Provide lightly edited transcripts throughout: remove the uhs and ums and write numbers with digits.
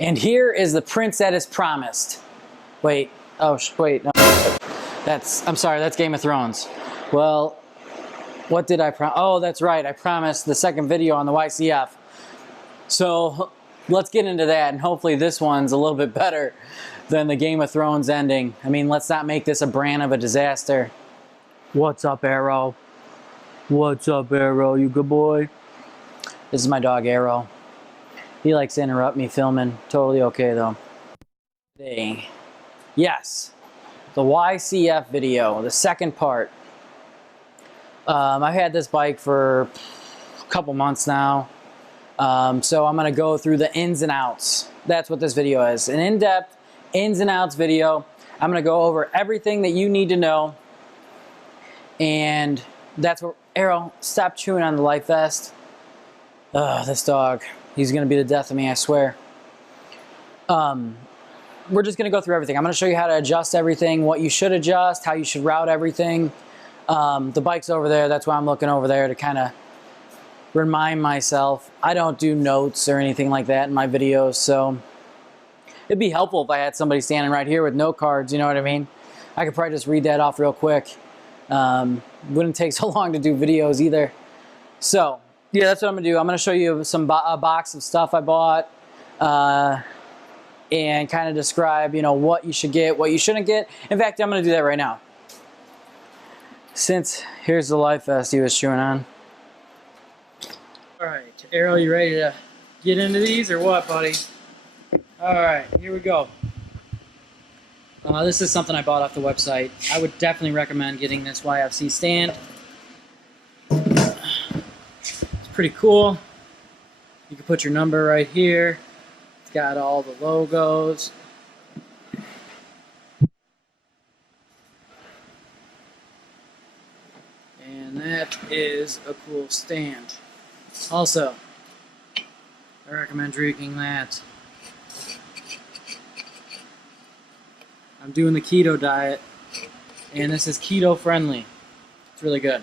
And here is the prince that is promised. Wait, oh, wait, no. I'm sorry, that's Game of Thrones. Well, what did I promise? Oh, that's right, I promised the second video on the YCF. So let's get into that, and hopefully this one's a little bit better than the Game of Thrones ending. I mean, let's not make this a brand of a disaster. What's up, Arrow? What's up, Arrow? You good boy? This is my dog, Arrow. He likes to interrupt me filming. Totally okay, though. Today, yes, the YCF video, the second part. I've had this bike for a couple months now. So I'm going to go through the ins and outs. That's what this video is. An in-depth ins and outs video. I'm going to go over everything that you need to know. And that's what... Arrow, stop chewing on the life vest. This dog. He's going to be the death of me, I swear. We're just going to go through everything. I'm going to show you how to adjust everything, what you should adjust, how you should route everything. The bike's over there. That's why I'm looking over there to kind of remind myself. I don't do notes or anything like that in my videos, so it'd be helpful if I had somebody standing right here with note cards, you know what I mean? I could probably just read that off real quick. Wouldn't take so long to do videos either. So, yeah, that's what I'm going to do. I'm going to show you a box of stuff I bought and kind of describe, you know, what you should get, what you shouldn't get. In fact, I'm going to do that right now. Since here's the life vest he was chewing on. All right, Arrow, you ready to get into these or what, buddy? All right, here we go. This is something I bought off the website. I would definitely recommend getting this YFC stand. It's pretty cool. You can put your number right here. It's got all the logos. And that is a cool stand. Also, I recommend drinking that. I'm doing the keto diet, and this is keto friendly. It's really good.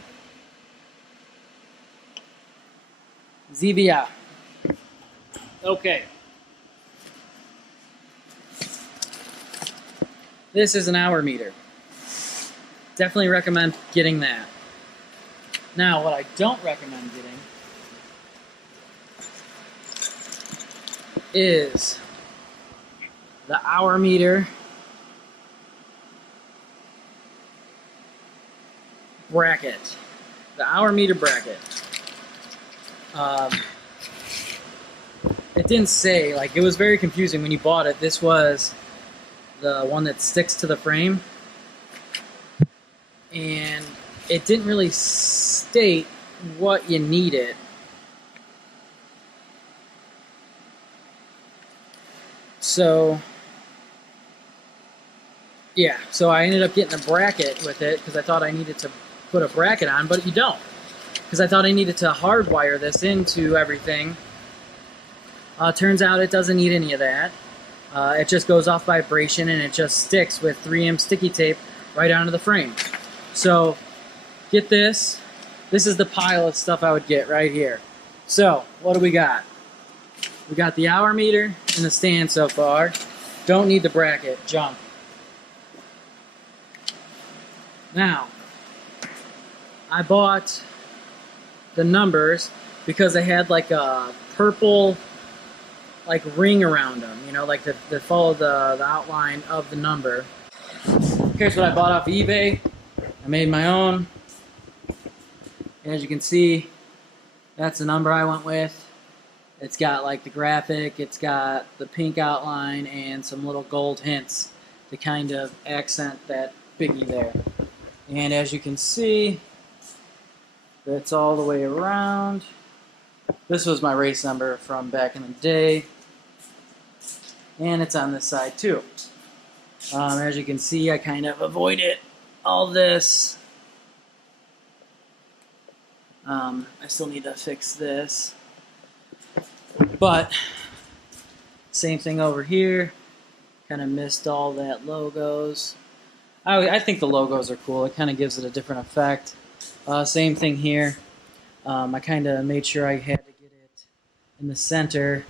Zevia. Okay. This is an hour meter. Definitely recommend getting that. Now, what I don't recommend getting is the hour meter bracket. The hour meter bracket. It didn't say, like, it was very confusing when you bought it. This was the one that sticks to the frame. And it didn't really state what you needed. So, yeah, so I ended up getting a bracket with it because I thought I needed to put a bracket on, but you don't. Because I thought I needed to hardwire this into everything. Turns out it doesn't need any of that. It just goes off vibration and it just sticks with 3M sticky tape right onto the frame. So, get this. This is the pile of stuff I would get right here. So, what do we got? We got the hour meter and the stand so far. Don't need the bracket. Junk. Now, I bought the numbers because they had like a purple like ring around them, you know, like that follow the outline of the number. Here's what I bought off eBay. I made my own. As you can see, that's the number I went with. It's got like the graphic, it's got the pink outline and some little gold hints to kind of accent that biggie there. And as you can see, that's all the way around. This was my race number from back in the day. And it's on this side too. As you can see, I kind of avoided all this. I still need to fix this. But, same thing over here. Kind of missed all that logos. I think the logos are cool. It kind of gives it a different effect. Same thing here. I kind of made sure I had to get it in the center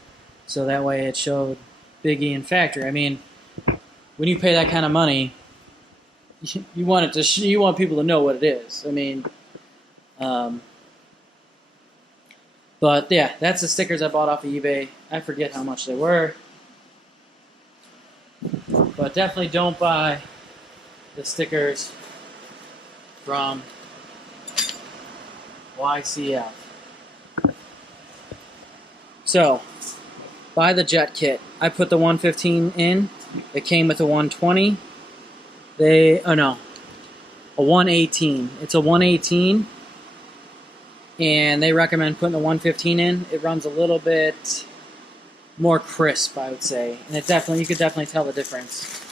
so that way it showed biggie in factory. I mean, when you pay that kind of money, you want it to you want people to know what it is. I mean, but yeah, that's the stickers I bought off of eBay. I forget how much they were, but definitely don't buy the stickers from YCF. So, buy the jet kit. I put the 115 in. It came with a 120. A 118. It's a 118, and they recommend putting the 115 in. It runs a little bit more crisp, I would say, and it definitely, you could definitely tell the difference.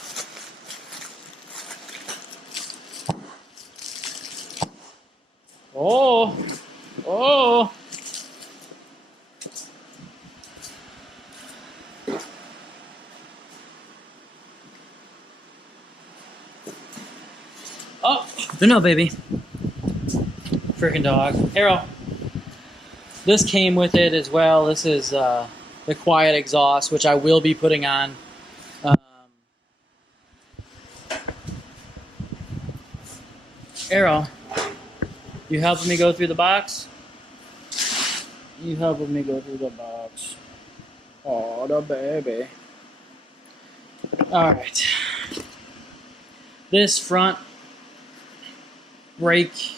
Oh. Oh, no, baby. Freaking dog. Arrow. This came with it as well. This is the quiet exhaust, which I will be putting on. Arrow, you helping me go through the box? You helping me go through the box. Oh, the baby. Alright. This front brake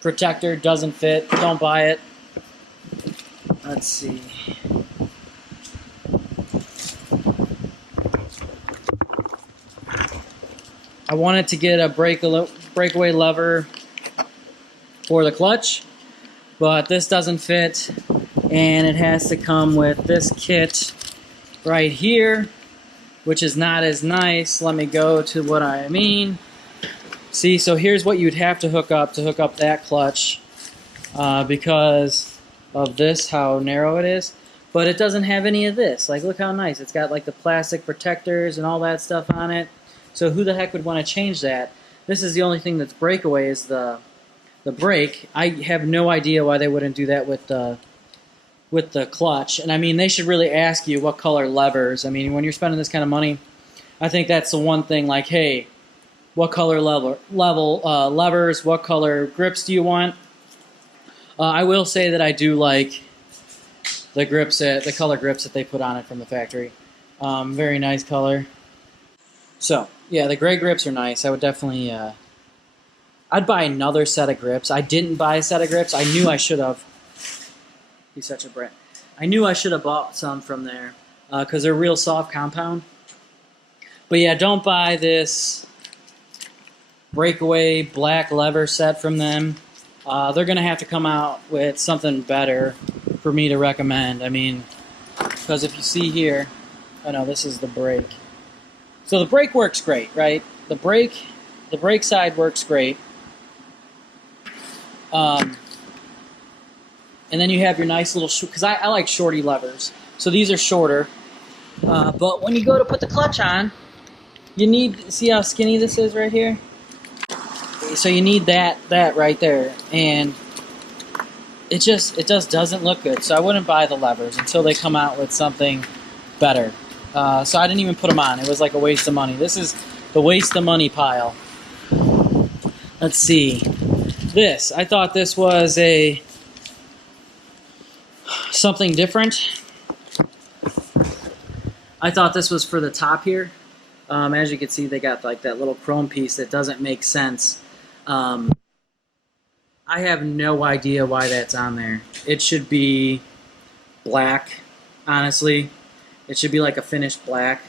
protector doesn't fit. Don't buy it. Let's see. I wanted to get a breakaway lever for the clutch, but this doesn't fit, and it has to come with this kit right here, which is not as nice. Let me go to what I mean. See, so here's what you'd have to hook up that clutch because of this, how narrow it is. But it doesn't have any of this. Like, look how nice. It's got like the plastic protectors and all that stuff on it. So who the heck would want to change that? This is the only thing that's breakaway is the brake. I have no idea why they wouldn't do that with the clutch. And I mean, they should really ask you what color levers. I mean, when you're spending this kind of money, I think that's the one thing. Like, hey, what color levers? What color grips do you want? I will say that I do like the color grips that they put on it from the factory. Very nice color. So yeah, the gray grips are nice. I would definitely. I'd buy another set of grips. I didn't buy a set of grips. I knew I should have. He's such a brat. I knew I should have bought some from there because they're real soft compound. But yeah, don't buy this breakaway black lever set from them. They're going to have to come out with something better for me to recommend. I mean, because if you see here, oh no, this is the brake. So the brake works great, right? The brake side works great. And then you have your nice little, because I like shorty levers. So these are shorter. But when you go to put the clutch on, you need, see how skinny this is right here? So you need that right there. And it just doesn't look good. So I wouldn't buy the levers until they come out with something better. So I didn't even put them on. It was like a waste of money. This is the waste of money pile. Let's see. This, I thought this was something different. I thought this was for the top here. As you can see, they got like that little chrome piece that doesn't make sense. I have no idea why that's on there. It should be black, honestly. It should be like a finished black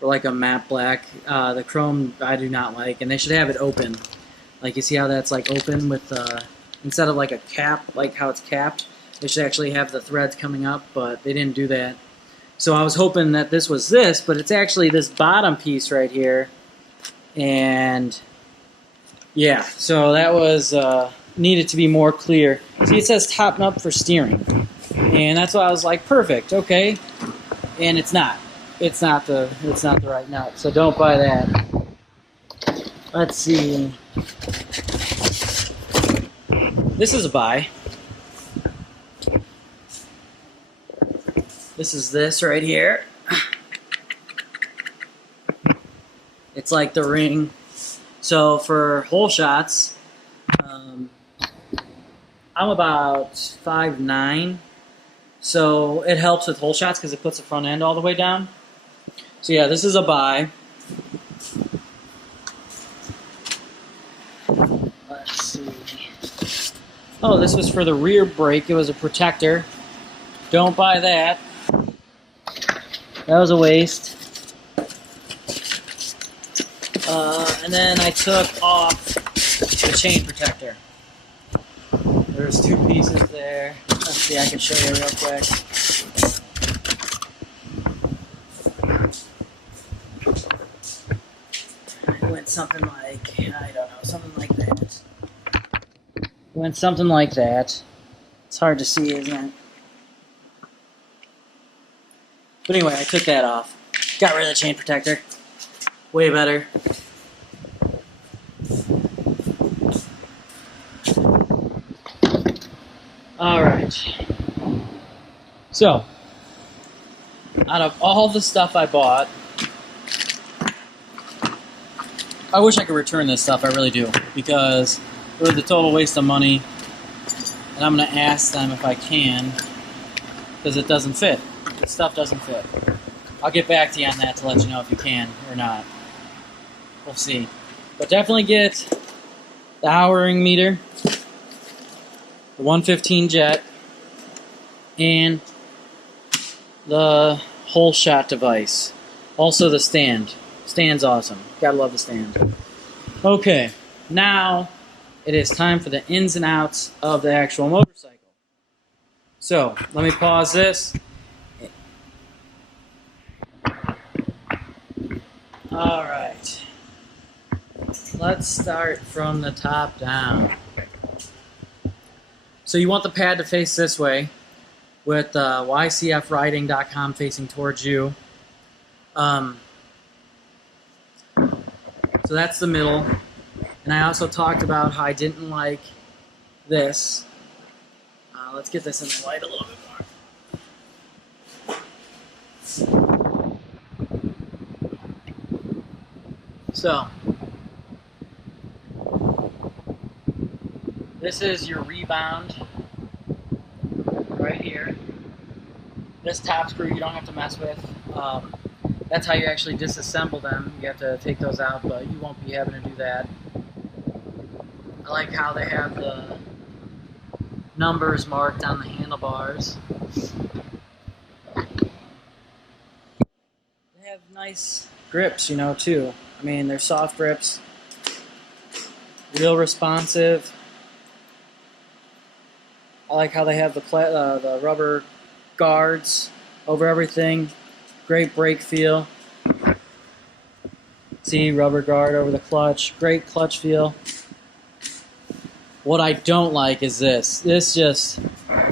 or like a matte black. The chrome I do not like, and they should have it open. Like, you see how that's like open with instead of like a cap, like how it's capped, they should actually have the threads coming up, but they didn't do that. So I was hoping that this was this, but it's actually this bottom piece right here. And yeah, so that was needed to be more clear. See, it says top up for steering, and that's why I was like, perfect, okay. And it's not. It's not the right nut. So don't buy that. Let's see. This is a buy. This is this right here. It's like the ring. So for hole shots, I'm about 5'9", so it helps with hole shots because it puts the front end all the way down. So yeah, this is a buy. Let's see. Oh, this was for the rear brake. It was a protector. Don't buy that. That was a waste. And then I took off the chain protector. There's 2 pieces there. Let's see, I can show you real quick. It went something like, I don't know, something like that. It went something like that. It's hard to see, isn't it? But anyway, I took that off. Got rid of the chain protector. Way better. Alright. So, out of all the stuff I bought, I wish I could return this stuff, I really do, because it was a total waste of money, and I'm going to ask them if I can, because it doesn't fit. The stuff doesn't fit. I'll get back to you on that to let you know if you can or not. We'll see. But definitely get the houring meter, the 115 jet, and the hole shot device. Also the stand. Stand's awesome. Gotta love the stand. Okay, now it is time for the ins and outs of the actual motorcycle. So, let me pause this. Alright. Let's start from the top down. So you want the pad to face this way, with YCFriding.com facing towards you. So that's the middle. And I also talked about how I didn't like this. Let's get this in the light a little bit more. So, this is your rebound right here. This top screw you don't have to mess with. That's how you actually disassemble them. You have to take those out, but you won't be having to do that. I like how they have the numbers marked on the handlebars. They have nice grips, you know, too. I mean, they're soft grips, real responsive. I like how they have the rubber guards over everything. Great brake feel. See, rubber guard over the clutch. Great clutch feel. What I don't like is this. This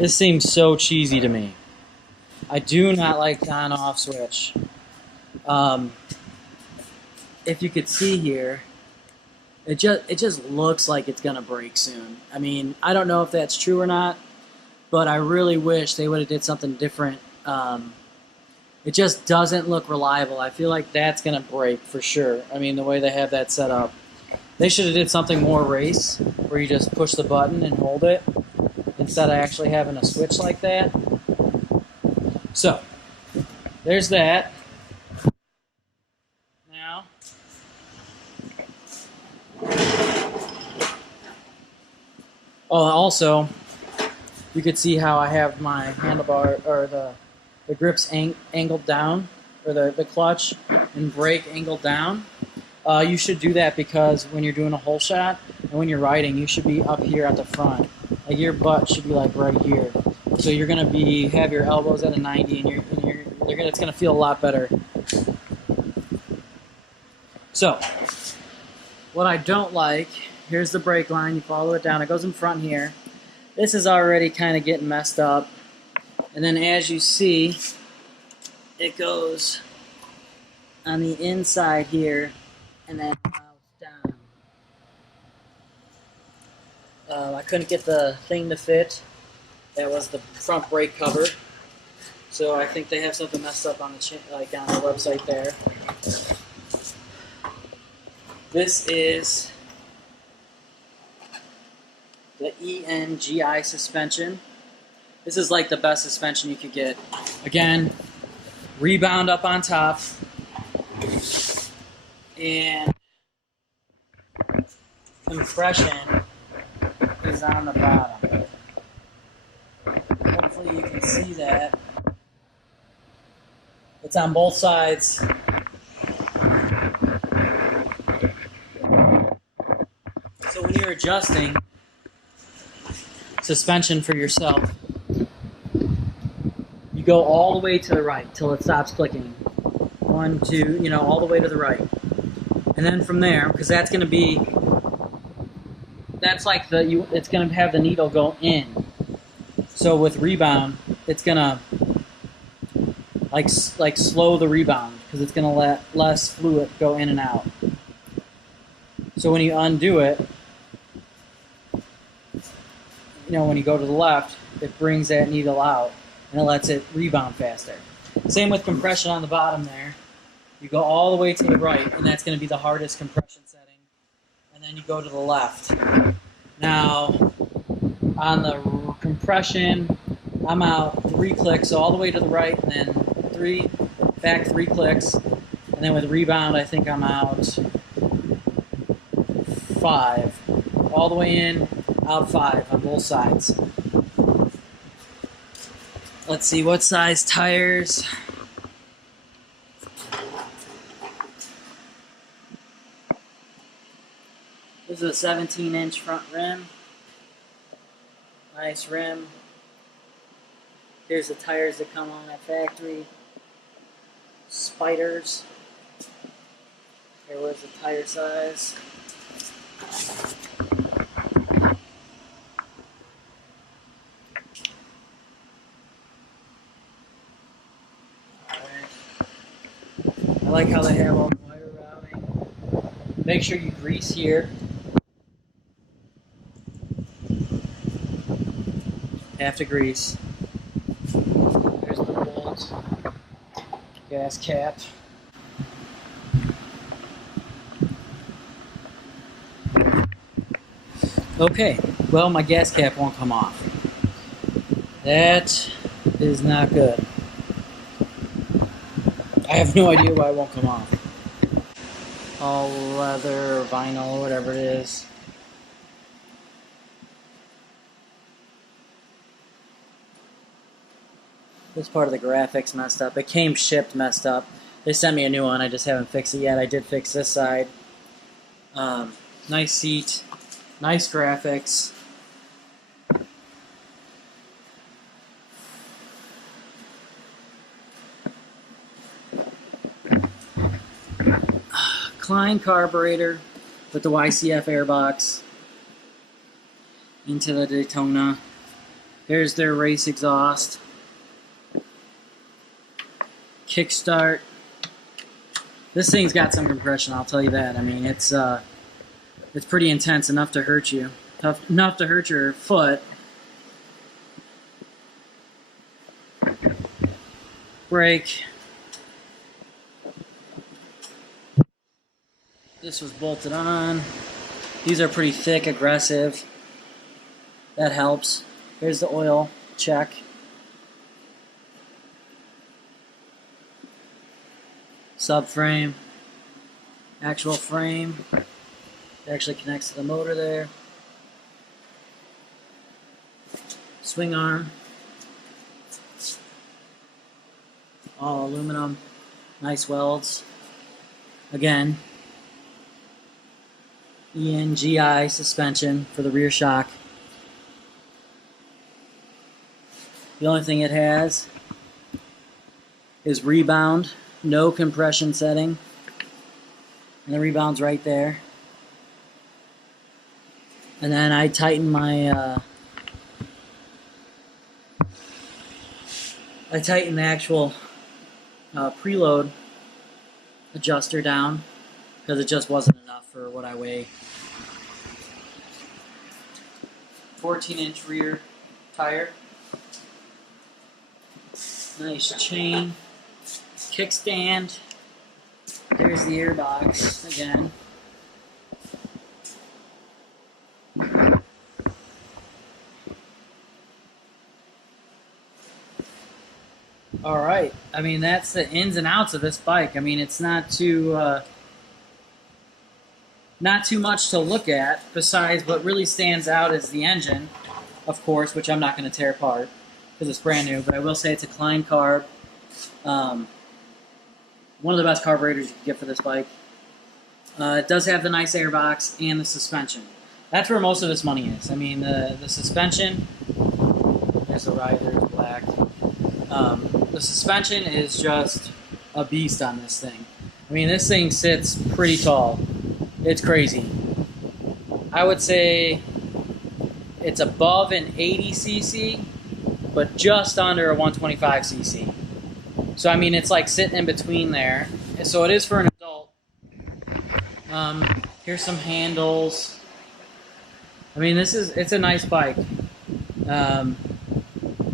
seems so cheesy to me. I do not like the on-off switch. If you could see here, it just looks like it's gonna break soon. I mean, I don't know if that's true or not, but I really wish they would have did something different. It just doesn't look reliable. I feel like that's gonna break for sure. I mean, the way they have that set up. They should have did something more race, where you just push the button and hold it, instead of actually having a switch like that. So, there's that. Now, oh, also, you could see how I have my handlebar, or the grips angled down, or the clutch and brake angled down. You should do that because when you're doing a hole shot and when you're riding, you should be up here at the front. Like your butt should be like right here. So you're gonna have your elbows at a 90, and it's gonna feel a lot better. So, what I don't like, here's the brake line. You follow it down. It goes in front here. This is already kind of getting messed up. And then as you see, it goes on the inside here and then out down. I couldn't get the thing to fit. That was the front brake cover. So I think they have something messed up on the on the website there. This is the ENGI suspension. This is like the best suspension you could get. Again, rebound up on top, and compression is on the bottom. Hopefully you can see that. It's on both sides. So when you're adjusting suspension for yourself, you go all the way to the right till it stops clicking. 1, 2, you know, all the way to the right. And then from there, because that's going to be, that's like it's going to have the needle go in. So with rebound, it's going to like slow the rebound because it's going to let less fluid go in and out. So when you undo it, you know, when you go to the left, it brings that needle out and it lets it rebound faster. Same with compression on the bottom there. You go all the way to the right, and that's going to be the hardest compression setting. And then you go to the left. Now, on the compression, I'm out 3 clicks, so all the way to the right, and then back 3 clicks. And then with rebound, I think I'm out 5. All the way in, out 5 on both sides. Let's see, what size tires? This is a 17-inch front rim. Nice rim. Here's the tires that come on at factory. Spiders. Here was the tire size. I like how they have all the wire routing. Make sure you grease here. Have to grease. There's the bolt. Gas cap. Okay, well, my gas cap won't come off. That is not good. I have no idea why it won't come off. All leather, vinyl, whatever it is. This part of the graphics messed up. It came shipped messed up. They sent me a new one. I just haven't fixed it yet. I did fix this side. Nice seat. Nice graphics. Klein carburetor with the YCF airbox into the Daytona. There's their race exhaust. Kickstart. This thing's got some compression, I'll tell you that. I mean, it's pretty intense, enough to hurt you. Enough to hurt your foot. Brake. This was bolted on. These are pretty thick, aggressive. That helps. Here's the oil check. Subframe. Actual frame. It actually connects to the motor there. Swing arm. All aluminum. Nice welds. Again, ENGI suspension for the rear shock. The only thing it has is rebound, no compression setting, and the rebound's right there. And then I tighten my the actual preload adjuster down because it just wasn't enough for what I weigh. 14-inch rear tire. Nice chain. Kickstand. There's the airbox again. All right. I mean, that's the ins and outs of this bike. I mean, it's not too much to look at. Besides, what really stands out is the engine, of course, which I'm not going to tear apart because it's brand new. But I will say it's a Klein carb. One of the best carburetors you can get for this bike. It does have the nice airbox and the suspension. That's where most of its money is. I mean, the suspension. There's the rider, it's black. The suspension is just a beast on this thing. I mean, this thing sits pretty tall. It's crazy. I would say it's above an 80 cc, but just under a 125 cc. So I mean, it's like sitting in between there. So it is for an adult. Here's some handles. I mean, it's a nice bike.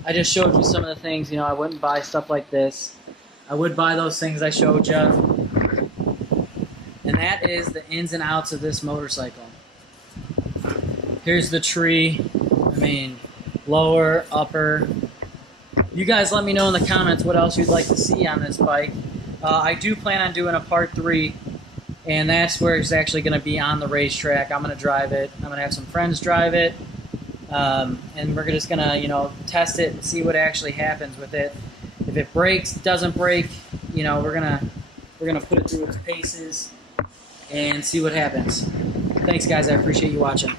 I just showed you some of the things, you know, I wouldn't buy stuff like this. I would buy those things I showed you. And that is the ins and outs of this motorcycle. Here's the tree. I mean, lower, upper. You guys let me know in the comments what else you'd like to see on this bike. I do plan on doing a part 3, and that's where it's actually going to be on the racetrack. I'm going to drive it. I'm going to have some friends drive it. And we're just gonna, you know, test it and see what actually happens with it. If it breaks, doesn't break, you know, we're gonna put it through its paces and see what happens. Thanks, guys. I appreciate you watching.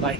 Bye.